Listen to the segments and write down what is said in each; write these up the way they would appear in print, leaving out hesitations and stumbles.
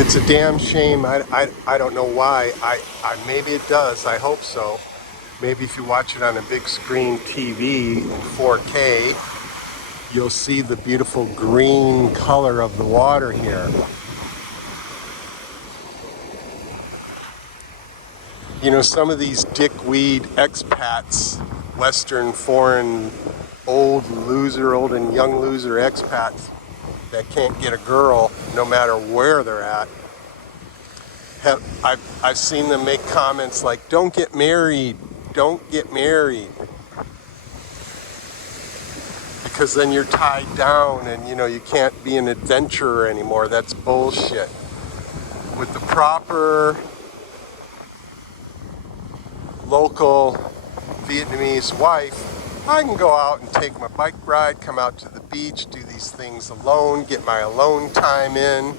It's a damn shame. I don't know why. Maybe it does. I hope so. Maybe if you watch it on a big screen TV in 4K, you'll see the beautiful green color of the water here. You know, some of these dickweed expats, Western, foreign, old and young loser expats that can't get a girl no matter where they're at, I've seen them make comments like, don't get married, because then you're tied down and, you know, you can't be an adventurer anymore. That's bullshit. With the proper local Vietnamese wife, I can go out and take my bike ride, come out to the beach, do these things alone, get my alone time in,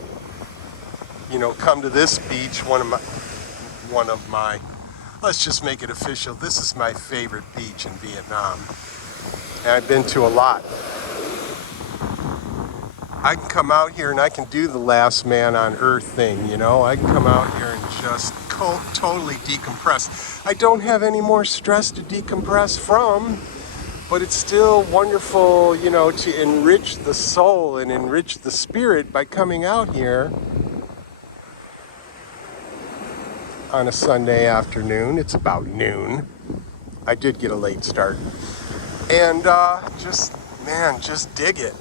you know, come to this beach, one of my, let's just make it official, this is my favorite beach in Vietnam. And I've been to a lot. I can come out here and I can do the last man on earth thing, you know. I can come out here and just totally decompress. I don't have any more stress to decompress from, but it's still wonderful, you know, to enrich the soul and enrich the spirit by coming out here on a Sunday afternoon. It's about noon. I did get a late start. And just dig it.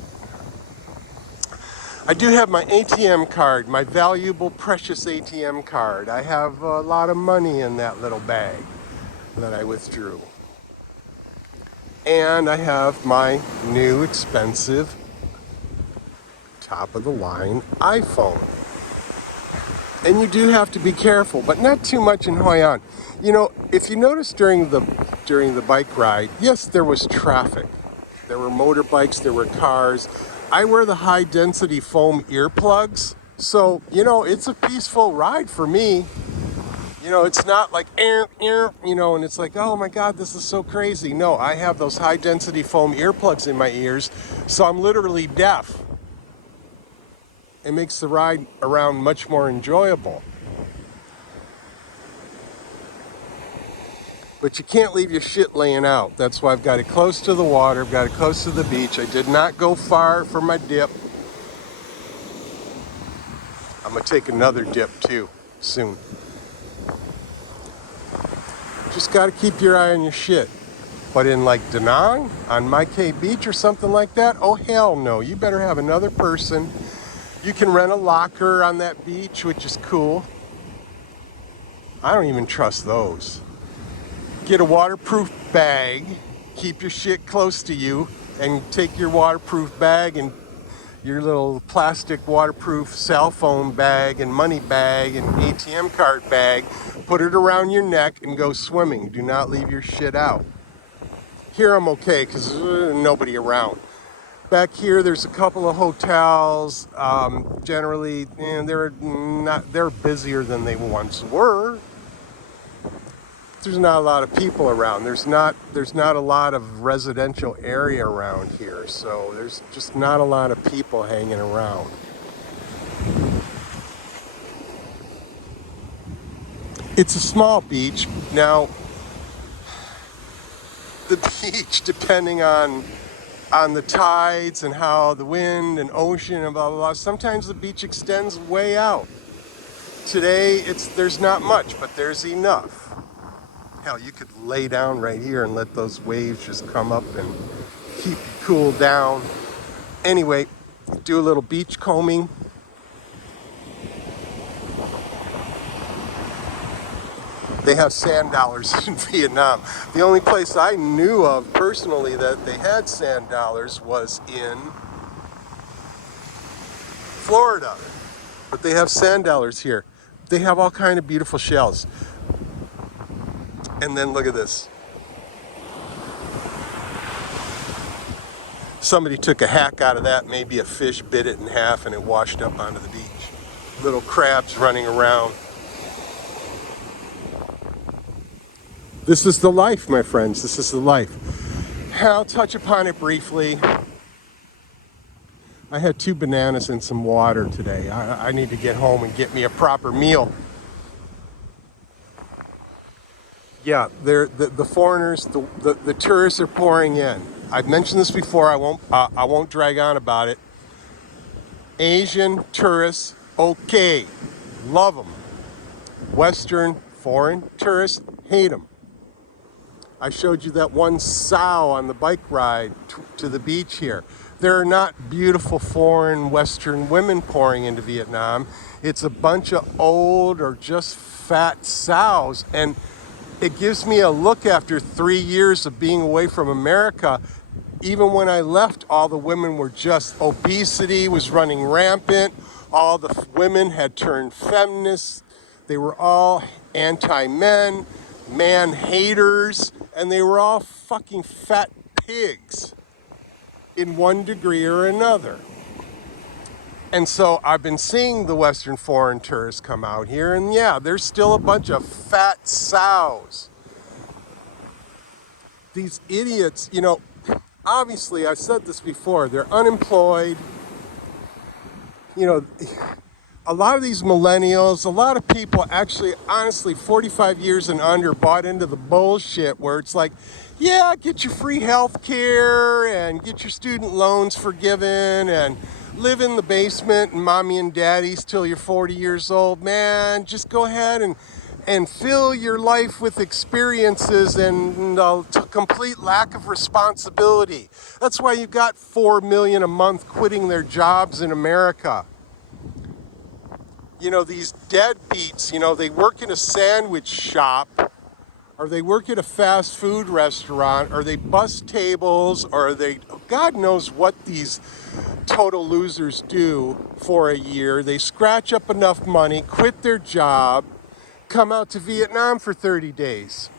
I do have my ATM card, my valuable, precious ATM card. I have a lot of money in that little bag that I withdrew. And I have my new, expensive, top-of-the-line iPhone. And you do have to be careful, but not too much in Hoi An. You know, if you notice during the bike ride, yes, there was traffic. There were motorbikes, there were cars. I wear the high-density foam earplugs, so, you know, it's a peaceful ride for me. You know, it's not like, you know, and it's like, oh my God, this is so crazy. No, I have those high-density foam earplugs in my ears, so I'm literally deaf. It makes the ride around much more enjoyable. But you can't leave your shit laying out. That's why I've got it close to the water. I've got it close to the beach. I did not go far for my dip. I'm going to take another dip too, soon. Just got to keep your eye on your shit. But in like Da Nang, on Mai Kea Beach or something like that, oh hell no. You better have another person. You can rent a locker on that beach, which is cool. I don't even trust those. Get a waterproof bag, keep your shit close to you, and take your waterproof bag and your little plastic waterproof cell phone bag and money bag and ATM card bag, put it around your neck and go swimming. Do not leave your shit out. Here I'm okay because nobody around. Back here, there's a couple of hotels. Generally, they're busier than they once were. There's not a lot of people around. There's not a lot of residential area around here, so there's just not a lot of people hanging around. It's a small beach. Now, the beach, depending on the tides and how the wind and ocean and blah, blah, blah, sometimes the beach extends way out. Today, there's not much, but there's enough. Hell, you could lay down right here and let those waves just come up and keep you cool down. Anyway, do a little beach combing. They have sand dollars in Vietnam. The only place I knew of personally that they had sand dollars was in Florida. But they have sand dollars here. They have all kind of beautiful shells. And then look at this. Somebody took a hack out of that, maybe a fish bit it in half and it washed up onto the beach. Little crabs running around. This is the life, my friends. This is the life. I'll touch upon it briefly. I had 2 bananas and some water today. I need to get home and get me a proper meal. Yeah, the foreigners, the tourists are pouring in. I've mentioned this before. I won't drag on about it. Asian tourists, okay, love them. Western foreign tourists, hate them. I showed you that one sow on the bike ride to the beach here. There are not beautiful foreign Western women pouring into Vietnam. It's a bunch of old or just fat sows. And it gives me a look after 3 years of being away from America. Even when I left, all the women were just, obesity was running rampant. All the women had turned feminists. They were all anti-men, man haters, and they were all fucking fat pigs in one degree or another. And so I've been seeing the Western foreign tourists come out here, and yeah, there's still a bunch of fat sows. These idiots, obviously, I've said this before, they're unemployed. A lot of these millennials, a lot of people actually, honestly, 45 years and under bought into the bullshit where it's like, yeah, get your free health care and get your student loans forgiven and live in the basement and mommy and daddy's till you're 40 years old. Man, just go ahead and fill your life with experiences and complete lack of responsibility. That's why you've got 4 million a month quitting their jobs in America. These deadbeats, they work in a sandwich shop, or they work at a fast food restaurant, or they bus tables, or God knows what these total losers do for a year. They scratch up enough money, quit their job, come out to Vietnam for 30 days.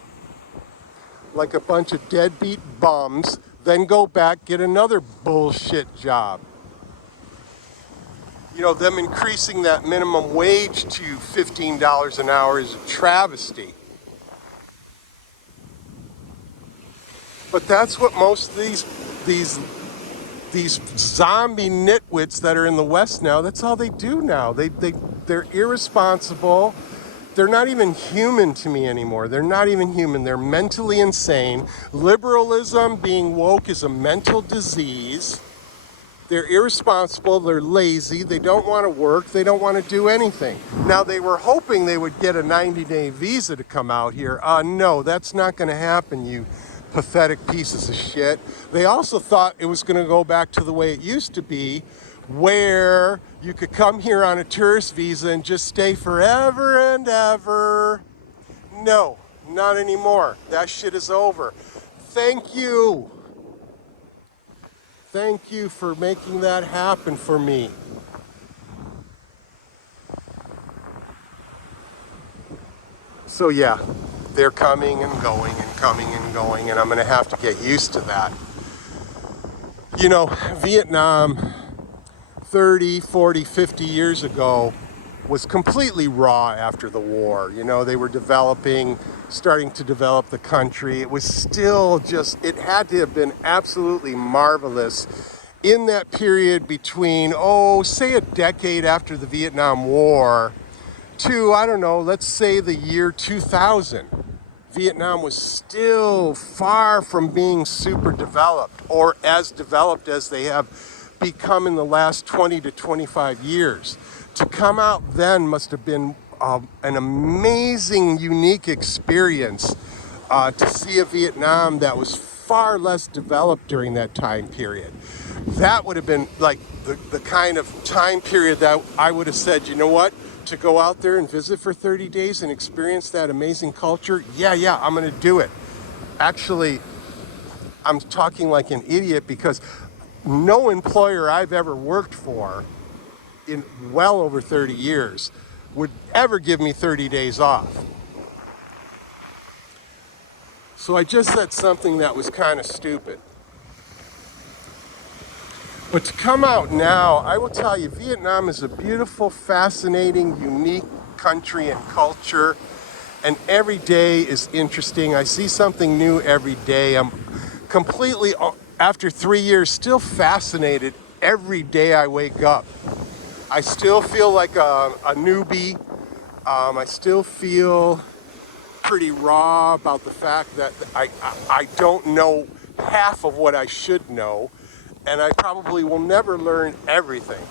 Like a bunch of deadbeat bums, then go back, get another bullshit job. Them increasing that minimum wage to $15 an hour is a travesty. But that's what most of these zombie nitwits that are in the West now, that's all they do now. They're irresponsible. They're not even human to me anymore. They're not even human. They're mentally insane. Liberalism, being woke, is a mental disease. They're irresponsible, they're lazy, they don't want to work, they don't want to do anything. Now, they were hoping they would get a 90-day visa to come out here. No, that's not going to happen, you pathetic pieces of shit. They also thought it was going to go back to the way it used to be, where you could come here on a tourist visa and just stay forever and ever. No, not anymore. That shit is over. Thank you. Thank you for making that happen for me. So yeah, they're coming and going and coming and going, and I'm going to have to get used to that. Vietnam 30, 40, 50 years ago was completely raw after the war. They were starting to develop the country. It was still it had to have been absolutely marvelous in that period between, say a decade after the Vietnam War to, I don't know, let's say the year 2000. Vietnam was still far from being super developed or as developed as they have become in the last 20 to 25 years. To come out then must have been an amazing, unique experience to see a Vietnam that was far less developed during that time period. That would have been like the kind of time period that I would have said, you know what, to go out there and visit for 30 days and experience that amazing culture, yeah, I'm going to do it. Actually, I'm talking like an idiot because no employer I've ever worked for in well over 30 years would ever give me 30 days off. So I just said something that was kind of stupid. But to come out now, I will tell you, Vietnam is a beautiful, fascinating, unique country and culture. And every day is interesting. I see something new every day. I'm completely, after 3 years, still fascinated every day I wake up. I still feel like a newbie. I still feel pretty raw about the fact that I don't know half of what I should know, and I probably will never learn everything.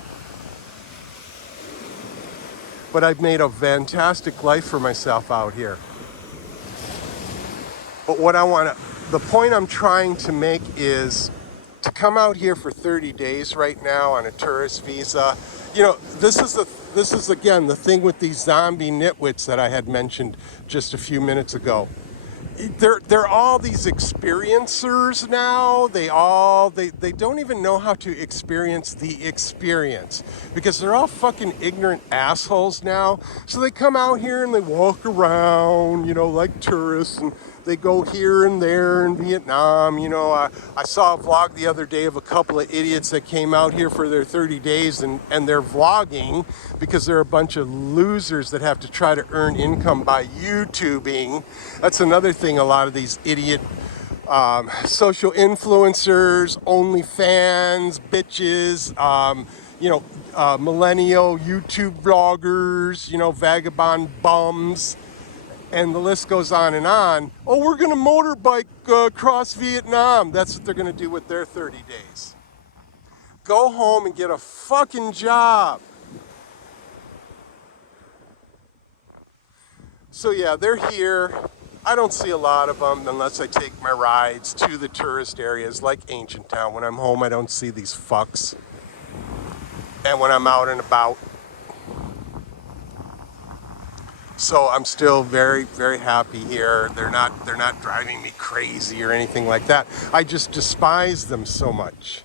But I've made a fantastic life for myself out here. But the point I'm trying to make is to come out here for 30 days right now on a tourist visa. You know, this is again the thing with these zombie nitwits that I had mentioned just a few minutes ago. They're all these experiencers now. They don't even know how to experience the experience because they're all fucking ignorant assholes now. So they come out here and they walk around, you know, like tourists, and they go here and there in Vietnam. You know, I saw a vlog the other day of a couple of idiots that came out here for their 30 days and they're vlogging because they're a bunch of losers that have to try to earn income by YouTubing. That's another thing a lot of these idiot social influencers, OnlyFans, bitches, millennial YouTube vloggers, you know, vagabond bums, and the list goes on and on. Oh, we're going to motorbike across Vietnam. That's what they're going to do with their 30 days. Go home and get a fucking job. So yeah, they're here. I don't see a lot of them unless I take my rides to the tourist areas like Ancient Town. When I'm home, I don't see these fucks. And when I'm out and about. So I'm still very, very happy here. They're not driving me crazy or anything like that. I just despise them so much.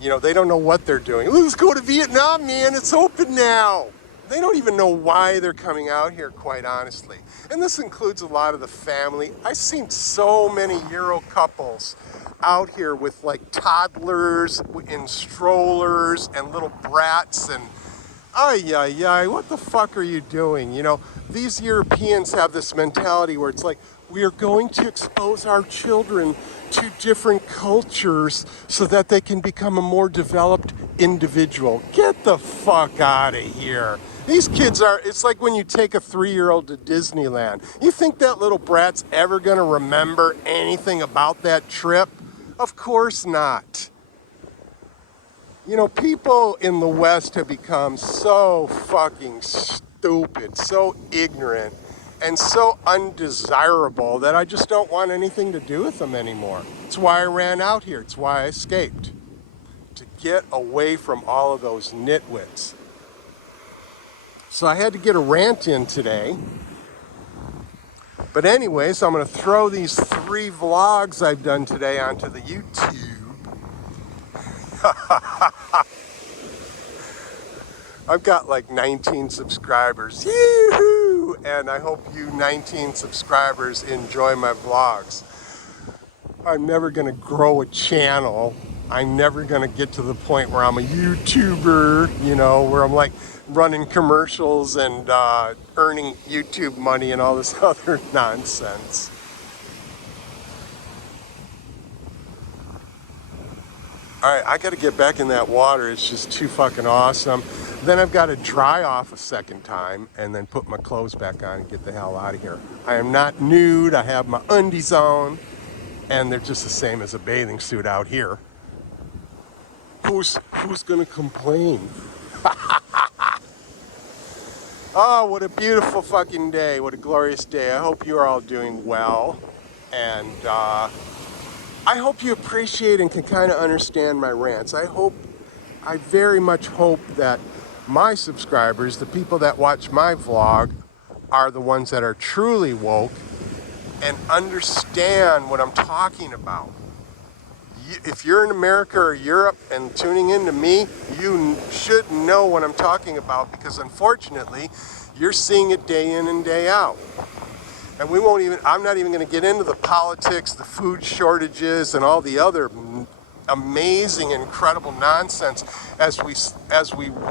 You know, they don't know what they're doing. Let's go to Vietnam, man. It's open now. They don't even know why they're coming out here, quite honestly. And this includes a lot of the family. I've seen so many Euro couples out here with like toddlers in strollers and little brats and what the fuck are you doing? You know, these Europeans have this mentality where it's like, we are going to expose our children to different cultures so that they can become a more developed individual. Get the fuck out of here. These kids it's like when you take a 3-year-old to Disneyland. You think that little brat's ever gonna remember anything about that trip? Of course not. You know, people in the West have become so fucking stupid, so ignorant, and so undesirable that I just don't want anything to do with them anymore. It's why I ran out here. It's why I escaped. To get away from all of those nitwits. So I had to get a rant in today. But anyways, I'm going to throw these 3 vlogs I've done today onto the YouTube. I've got like 19 subscribers. Yoo-hoo! And I hope you 19 subscribers enjoy my vlogs. I'm never going to grow a channel. I'm never going to get to the point where I'm a YouTuber, you know, where I'm like running commercials and earning YouTube money and all this other nonsense. All right, I got to get back in that water. It's just too fucking awesome. Then I've got to dry off a second time and then put my clothes back on and get the hell out of here. I am not nude. I have my undies on, and they're just the same as a bathing suit out here. Who's gonna complain? Oh, what a beautiful fucking day. What a glorious day. I hope you are all doing well. And I hope you appreciate and can kind of understand my rants. I very much hope that my subscribers, the people that watch my vlog, are the ones that are truly woke and understand what I'm talking about. If you're in America or Europe and tuning in to me, you should know what I'm talking about because unfortunately, you're seeing it day in and day out. And I'm not even going to get into the politics, the food shortages, and all the other amazing, incredible nonsense as we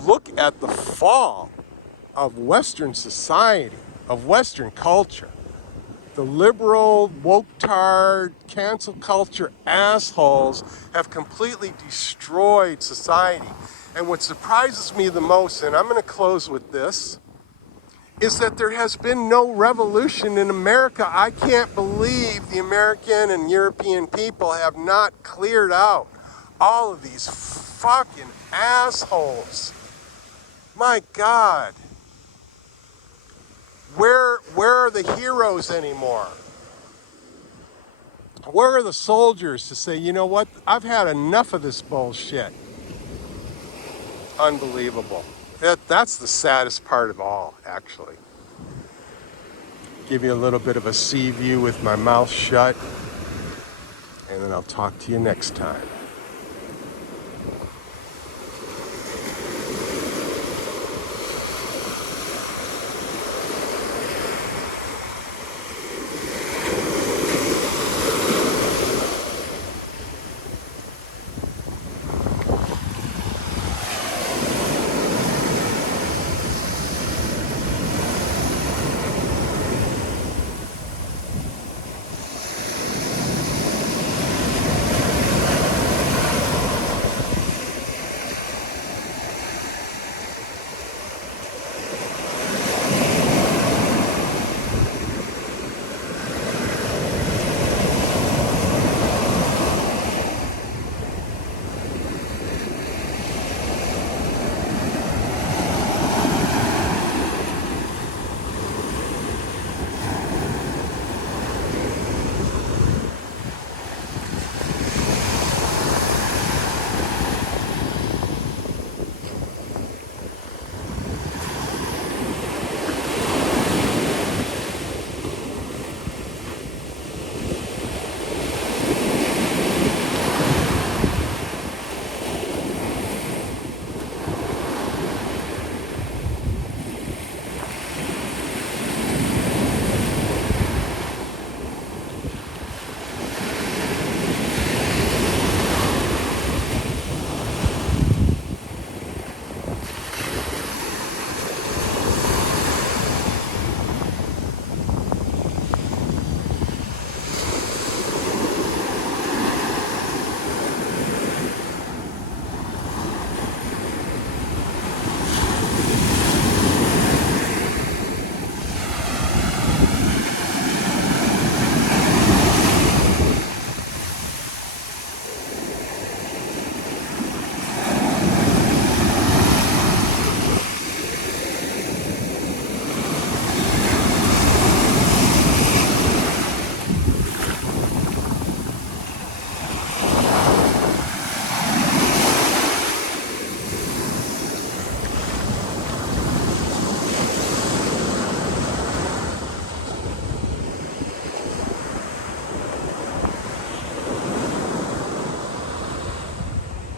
look at the fall of Western society, of Western culture. The liberal, woke-tard, cancel culture assholes have completely destroyed society. And what surprises me the most, and I'm going to close with this, is that there has been no revolution in America. I can't believe the American and European people have not cleared out all of these fucking assholes. My God. Where are the heroes anymore? Where are the soldiers to say, you know what, I've had enough of this bullshit? Unbelievable. That's the saddest part of all, actually. Give you a little bit of a sea view with my mouth shut, and then I'll talk to you next time.